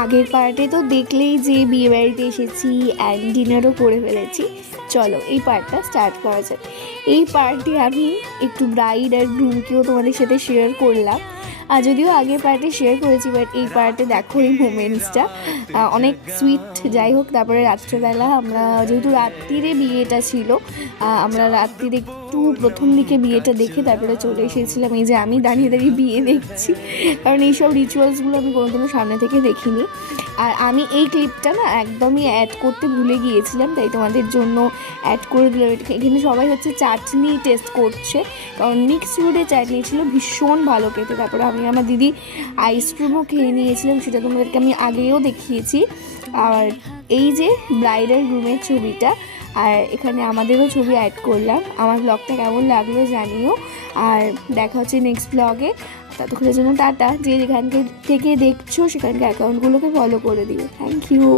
আগের পার্টে তো দেখলেই যে বিয়ে বাড়িতে এসেছি অ্যান্ড ডিনারও করে ফেলেছি। চলো এই পার্টটা স্টার্ট করা যাক। এই পার্টে আমি একটু ব্রাইড আর গ্রুমকেও তোমাদের সাথে শেয়ার করলাম, আর যদিও আগের পার্টে শেয়ার করেছি, বাট এই পার্টে দেখো এই মোমেন্টসটা অনেক সুইট। যাই হোক, তারপরে রাত্রেবেলা আমরা যেহেতু রাত্রিরে বিয়েটা ছিল, আমরা রাত্রিরে একটু প্রথম দিকে বিয়েটা দেখে তারপরে চলে এসেছিলাম। এই যে আমি দাঁড়িয়ে দাঁড়িয়ে বিয়ে দেখছি, কারণ এইসব রিচুয়ালসগুলো আমি কোনোদিনও সামনে থেকে দেখিনি। আর আমি এই ক্লিপটা না একদমই অ্যাড করতে ভুলে গিয়েছিলাম, তাই তোমাদের জন্য অ্যাড করে দিলাম। এখানে সবাই হচ্ছে চাটনি টেস্ট করছে, কারণ মিক্স ফ্রুটের চাটনি ছিল ভীষণ ভালো খেতে। তারপরে আমি আমার দিদি আইসক্রিমও খেয়ে নিয়েছিলাম, সেটা তোমাদেরকে আমি আগেও দেখিয়েছি। আর এই যে ব্রাইডাল রুমের ছবিটা, আর এখানে আমাদেরও ছবি অ্যাড করলাম। আমার ব্লগটা কেমন লাগলো জানিও, আর দেখা হচ্ছে নেক্সট ব্লগে। ততক্ষণের জন্য টাটা। যে যেখান থেকে দেখছো সেখানকার অ্যাকাউন্টগুলোকে ফলো করে দিও। Thank you.